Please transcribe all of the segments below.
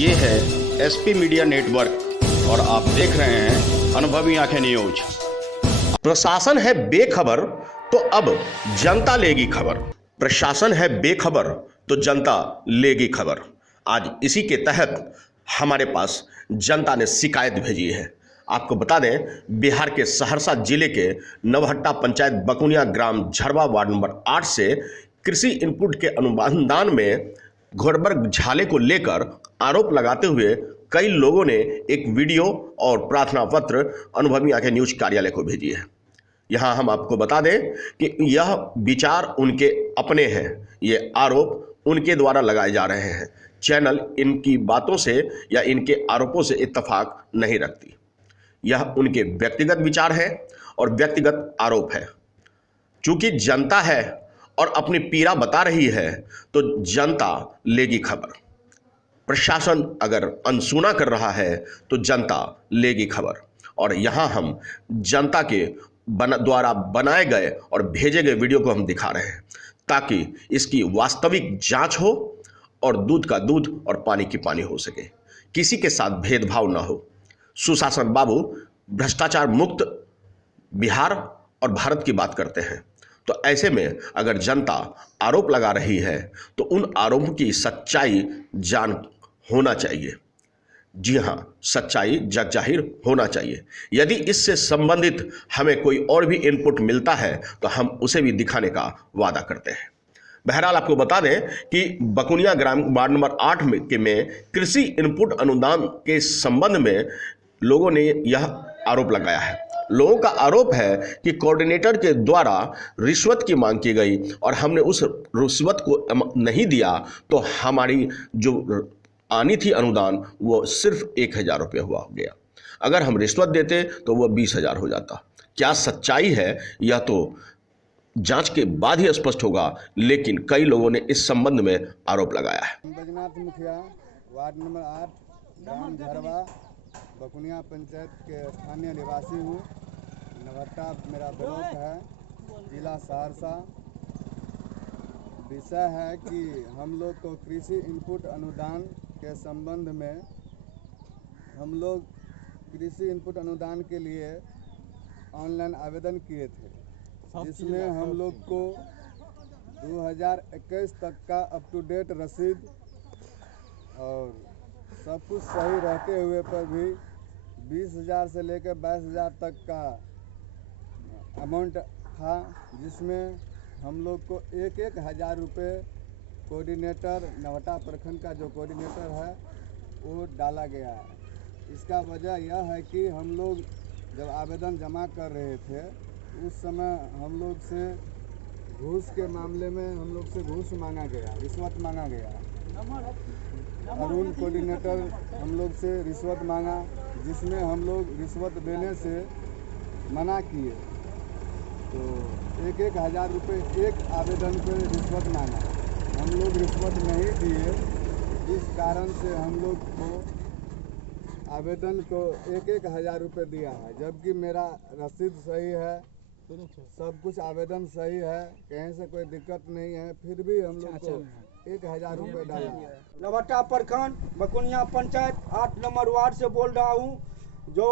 ये है SP media network और आप देख रहे हैं अनुभवी आंखें न्यूज। प्रशासन है बेखबर तो अब जनता लेगी खबर। प्रशासन है बेखबर तो जनता लेगी खबर। आज इसी के तहत हमारे पास जनता ने शिकायत भेजी है। आपको बता दें, बिहार के सहरसा जिले के नवहट्टा पंचायत बकुनिया ग्राम झरवा वार्ड नंबर 8 से कृषि इनपुट के अनुदान में घोड़बर घाले को लेकर आरोप लगाते हुए कई लोगों ने एक वीडियो और प्रार्थना पत्र अनुभवी आंखें न्यूज कार्यालय को भेजी है। यहां हम आपको बता दें कि यह विचार उनके अपने हैं, ये आरोप उनके द्वारा लगाए जा रहे हैं। चैनल इनकी बातों से या इनके आरोपों से इत्तेफाक नहीं रखती। यह उनके व्यक्तिगत विचार है और व्यक्तिगत आरोप है। चूंकि जनता है और अपनी पीड़ा बता रही है तो जनता लेगी खबर। प्रशासन अगर अनसुना कर रहा है तो जनता लेगी खबर। और यहाँ हम जनता के द्वारा बनाए गए और भेजे गए वीडियो को हम दिखा रहे हैं ताकि इसकी वास्तविक जांच हो और दूध का दूध और पानी की पानी हो सके, किसी के साथ भेदभाव ना हो। सुशासन बाबू भ्रष्टाचार मुक्त बिहार और भारत की बात करते हैं, तो ऐसे में अगर जनता आरोप लगा रही है तो उन आरोपों की सच्चाई जान होना चाहिए। जी हाँ, सच्चाई जग जाहिर होना चाहिए। यदि इससे संबंधित हमें कोई और भी इनपुट मिलता है तो हम उसे भी दिखाने का वादा करते हैं। बहरहाल आपको बता दें कि बकुनिया ग्राम वार्ड नंबर 8 में कृषि इनपुट अनुदान के संबंध में लोगों ने यह आरोप लगाया है। लोगों का आरोप है कि कोऑर्डिनेटर के द्वारा रिश्वत की मांग की गई और हमने उस रिश्वत को नहीं दिया तो हमारी जो आनी थी अनुदान वो सिर्फ 1000 रुपये हुआ गया। अगर हम रिश्वत देते तो वो 20,000 हो जाता। क्या सच्चाई है यह तो जांच के बाद ही स्पष्ट होगा, लेकिन कई लोगों ने इस संबंध में आरोप लगाया है। बैजनाथ मुखिया, वार्ड नंबर 8, ग्राम झरवा, बकुनिया पंचायत के स्थानीय निवासी हूँ। नवहट्टा मेरा ब्लॉक है, जिला सहरसा। विषय है कि हम लोग को कृषि इनपुट अनुदान के संबंध में हम लोग कृषि इनपुट अनुदान के लिए ऑनलाइन आवेदन किए थे, जिसमें हम लोग को 2021 तक का अप टू डेट रसीद और सब कुछ सही रहते हुए पर भी 20,000 से लेकर 22,000 तक का अमाउंट था, जिसमें हम लोग को 1,000 रुपये कोऑर्डिनेटर नवहट्टा प्रखंड का जो कोऑर्डिनेटर है वो डाला गया है। इसका वजह यह है कि हम लोग जब आवेदन जमा कर रहे थे उस समय हम लोग से घूस के मामले में हम लोग से घूस मांगा गया, रिश्वत मांगा गया। अरुण कोऑर्डिनेटर हम लोग से रिश्वत मांगा, जिसमें हम लोग रिश्वत देने से मना किए। तो 1,000 रुपये एक आवेदन पर रिश्वत मांगा, हम लोग रिश्वत नहीं दिए। इस कारण से हम लोग को आवेदन को 1,000 रुपये दिया है, जबकि मेरा रसीद सही है, सब कुछ आवेदन सही है, कहीं से कोई दिक्कत नहीं है, फिर भी हम लोग को 1,000 रुपये डाला है। नवहट्टा प्रखंड बकुनिया पंचायत 8 नंबर वार्ड से बोल रहा हूँ। जो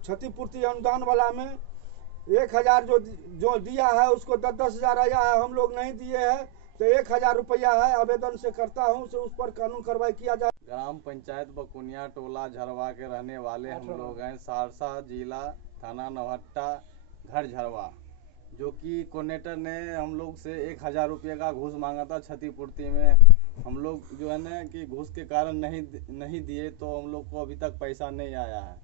क्षतिपूर्ति अनुदान वाला में 1,000 जो दिया है उसको 10,000 आया है, हम लोग नहीं दिए हैं तो 1,000 रुपया है। आवेदन से करता हूँ से उस पर कानून कार्रवाई किया जाए। ग्राम पंचायत बकुनिया टोला झरवा के रहने वाले हम लोग हैं। सहरसा जिला, थाना नवहट्टा, घर झरवा। जो कि कोऑर्डिनेटर ने हम लोग से 1,000 रुपये का घूस मांगा था क्षतिपूर्ति में। हम लोग जो है ना कि घूस के कारण नहीं दिए तो हम लोग को अभी तक पैसा नहीं आया है,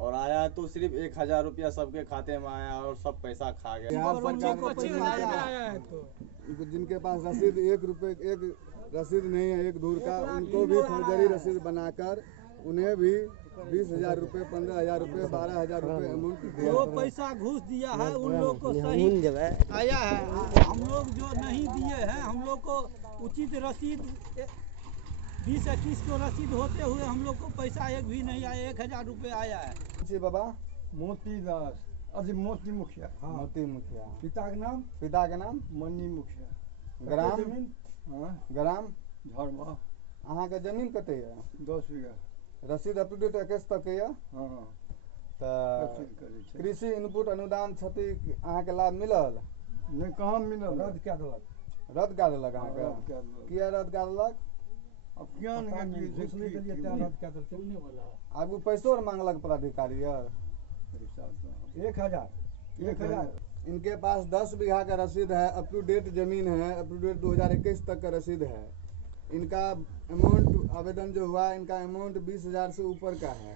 और आया है तो सिर्फ 1,000 रुपया सबके खाते में आया और सब पैसा खा गया। जिनके पास रसीद 1 रुपये एक रसीद नहीं है, 1 धूर का, उनको भी फर्जरी रसीद बनाकर उन्हें भी 20,000 रुपये, 15,000 रुपये, 12,000 रुपये अमाउंट दिया। जो पैसा घूस दिया है उन लोग को सही आया है। हम लोग जो नहीं दिए हैं हम लोग को उचित रसीद 20-21 को रसीद होते हुए हम लोग को पैसा एक भी नहीं आया। 1,000 रुपये आया है। जी बाबा, मोती दास, अजी मोती मुखिया। हाँ। मोती मुखिया। पिता के नाम? पिता के नाम मन्नी मुखिया। ग्राम? हाँ, ग्राम झरवा। अहाँ के जमीन कते है 10 बीघा रसीद अप टू डेट 21 तक है हाँ तऽ रसीद करै छै कृषि इनपुट अनुदान क्षति अहाँके लाभ मिलल नहीं कहाँ मिलल रद्द कए देलक रद्द कए देलक अहाँके रद्द कए देलक किया रद्द कए देलक अब क्या नहीं घुस नहीं देलिए तैं रद्द कए देलकै आगू पैसो आर मांगलक पदाधिकारी आर 1000 इनके पास 10 बीघा का रसीद है अप टू डेट जमीन है अप टू डेट 2021 तक का रसीद है इनका अमाउंट आवेदन जो हुआ इनका अमाउंट 20,000 से ऊपर का है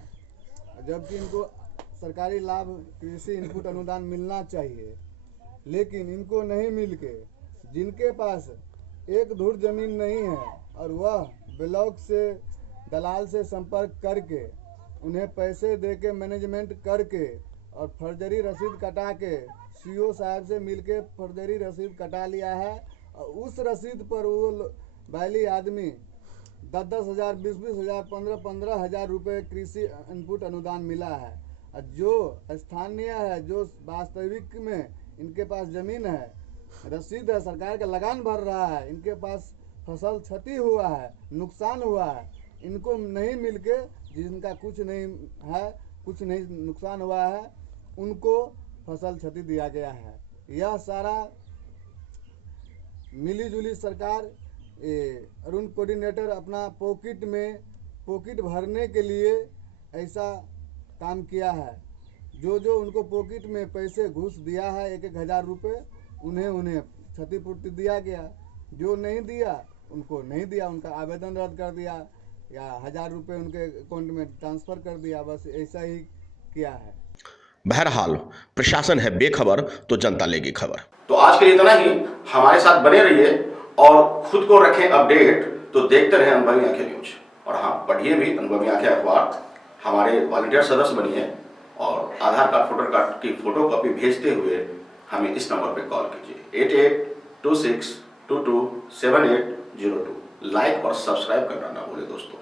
जबकि इनको सरकारी लाभ कृषि इनपुट अनुदान मिलना चाहिए लेकिन इनको नहीं मिल के जिनके पास एक धुर जमीन नहीं है और वह ब्लॉक से दलाल से संपर्क करके उन्हें पैसे दे के मैनेजमेंट करके और फर्जरी रसीद कटा के सीओ साहब से मिलके फर्जरी रसीद कटा लिया है और उस रसीद पर वो बैली आदमी 10-10 हज़ार 20-20 हज़ार 15-15 हज़ार रुपये कृषि इनपुट अनुदान मिला है और जो स्थानीय है जो वास्तविक में इनके पास ज़मीन है रसीद है सरकार का लगान भर रहा है इनके पास फसल क्षति हुआ है नुकसान हुआ है इनको नहीं मिलके जिनका कुछ नहीं है कुछ नहीं नुकसान हुआ है उनको फसल क्षति दिया गया है यह सारा मिली जुली सरकार अरुण कोऑर्डिनेटर अपना पॉकेट भरने के लिए ऐसा काम किया है जो उनको पॉकेट में पैसे घूस दिया है 1-1 हज़ार रुपये उन्हें क्षतिपूर्ति दिया गया जो नहीं दिया उनको नहीं दिया उनका आवेदन रद्द कर दिया या 1,000 रुपये उनके अकाउंट में ट्रांसफ़र कर दिया बस ऐसा ही किया है। बहरहाल प्रशासन है बेखबर तो जनता लेगी खबर। तो आज के लिए इतना ही। हमारे साथ बने रहिए और खुद को रखें अपडेट। तो देखते रहें अनुभवी आंखें न्यूज और हाँ पढ़िए भी अनुभवी आंखें अखबार। हमारे वॉलंटियर सदस्य बनिए और आधार कार्ड फोटो कार्ड की फोटो कॉपी भेजते हुए हमें इस नंबर पर कॉल कीजिए 8826227802। लाइक और सब्सक्राइब करना ना भूलें दोस्तों।